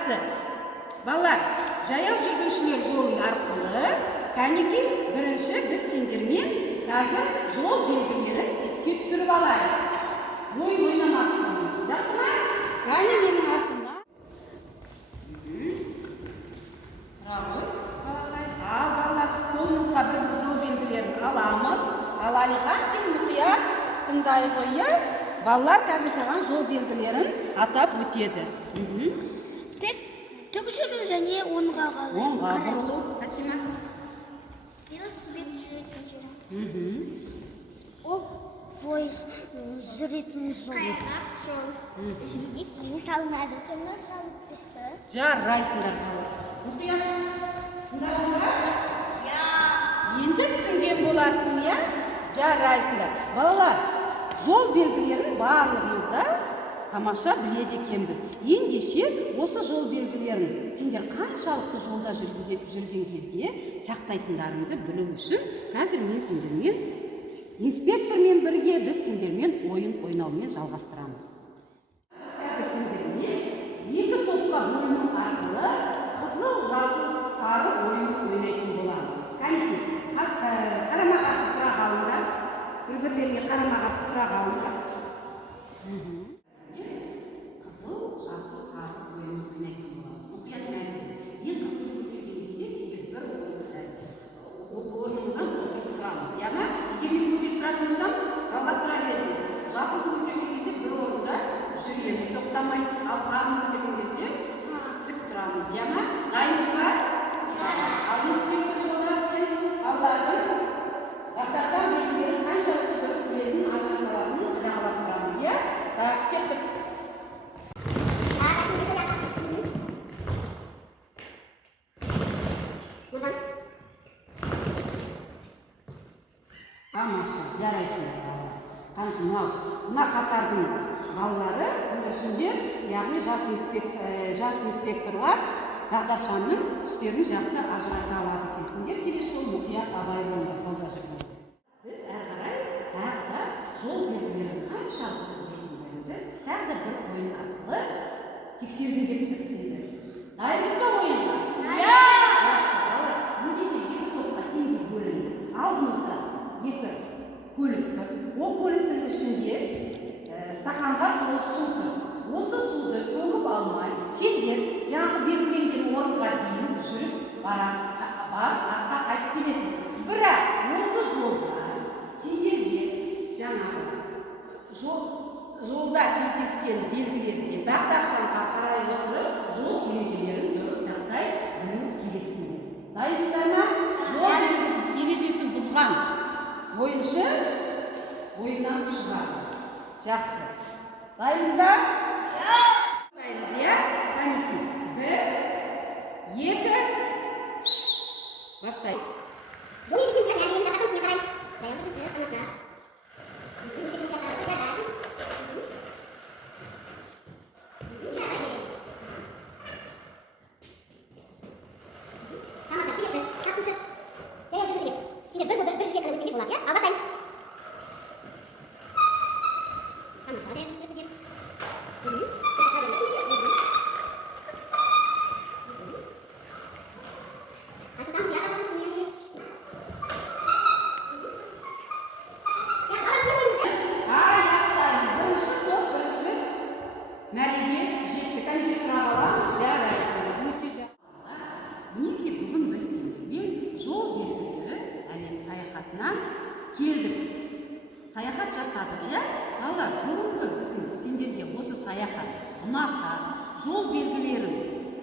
Жақсы. Балалар, жаяу жүргіншілер жолы арқылы кәнеки бірінші біз сендермен қазір жол белгілерін еске түсіріп алайық. Ойнамас болыңыз. Жақсы ма? Кәне менің артымда. Ал балалар, қолымызға бір жол белгілерін аламыз. Ал Алихан, сен мұқият тыңдай ғой. Балалар қазір саған жол белгілерін атап өтеді. Тік жүру және оңға қалу. Оңға бұрылу. Асима? Велосипед жүретін жері. Ол пойыз жүретін жол. Қайрақ жол. Жерге киім салынады. Түрлі жалпысы. Жарайсыңдар балалар. Мұқият тыңдадыңдар? Енді түсінген боласың, я? Жарайсыңдар. Балалар, жол белгілерін барлығымызда тамаша біледі екенбіз. Ендеше осы жол белгілерін сендер қаншалықты жолда жүрген кезде сақтайтындарыңды білу үшін қазір мен сендермен инспектормен бірге біз сендермен ойын ойнаумен жалғастырамыз. Қазір сендермен екі топқа бөліну арқылы қызыл, жасыл, сары ойын ойнайтын боламыз. Кәнеки, қарама-қарсы тұра қалыңдар. Бір-бірлеріне қарама-қарсы тұра қалыңдар. Қызыл, жасыл, сары ойын ойнайтын боламыз. Мұқият мәлімді. Ең қызыл көтерген кезде сендер бір орнымыздан отырып тұрамыз. Яғни, егер мен көтеріп тұратын болсам, жалғастыра бересің. Жасыл көтерген кезде бір орында жүреміз, тоқтамай. Ал сарыны көтерген кезде тік тұрамыз. Яғни, дайынсыз ба? Ал инспектор жолда сен балалардың орташа белгілерін қаншалықты дұрыс білетінін, ашып алатынын қадағалап тұрамыз, иә? Кеттік. Тамаша, жарайсыңдар балалар. Қанша мына қатардың балалары, оның ішінде, яғни жас инспекторлар бағдаршамның түстерін жақсы ажырата алады екенсіңдер. Келесі жол мұқият абай болыңдар жолда жүргенде. Біз әрі қарай тағы да жол белгілерін қаншалықты білетіндеріңді тағы да бір ойын арқылы тексергім келіп тұр сендер. Дайынбыз ба ойынға? Жақсы, балалар, ендеше екі топқа теңдей бөлінді. Алдымызда екі көлік тұр. Ол көліктің ішінде стақанға толы су тұр. Осы суды төгіп алмай, сендер жаңағы белгіленген орынға дейін жүріп артқа қайтып келесің. Бірақ осы жолда сендерге жаңағы жолда кездескен белгілерге бағдаршамға қарай отырып, жол ережелерін дұрыс сақтай білу керексіңдер. Дайынсыздар ма? Жол ережесін бұзған ойыншы ойыннан шығады. Жақсы. Дайынбыз ба? Sayınız ya. Bir, iki, başlayın. Мінекей бүгін біз сендермен жол белгілері әлем саяхатына келдік. Саяхат жасадық, иә? Балалар, бүгінгі біздің сендерге осы саяхат ұнаса, жол белгілерін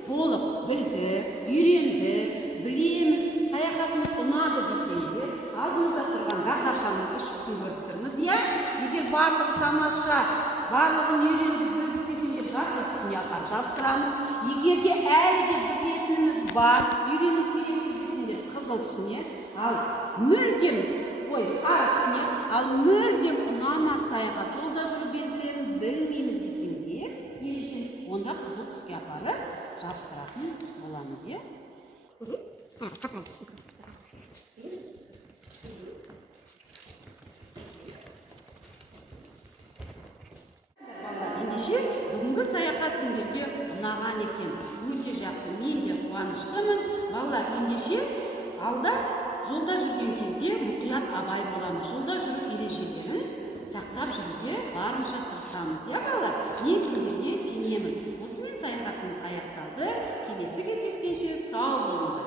толық білді, үйренді, білеміз, саяхатымыз ұнады десеңдер, алдымызда тұрған бағдаршамның үш түсін көріп тұрмыз, иә? Егер барлығы тамаша, барлығын үйренді, білдік десеңдер, жақсы түсіне апарып жабыстырамыз. Егер де әлі де білетініміз бар, үйрену керекпіз десеңдер, қызыл түсіне, ал мүлдем, сары түсіне, ал мүлдем ұнамады саяхат, жолда жүру белгілерін білмейміз десеңдер, онда қызыл түске апарып жабыстыратын боламыз, иә? Ендеше бүгінгі саяхат сендерге ұнаған екен. Өте жақсы. Мен де қуаныштымын. Балалар, ендеше алда жолда жүрген кезде мұқият абай боламыз. Жолда жүру ережелерін сақтап жүруге барынша тырысамыз. Я балалар, мен сендерге сенемін. Осымен саяхатымыз аяқталды. Келесі кездескенше сау болыңдар.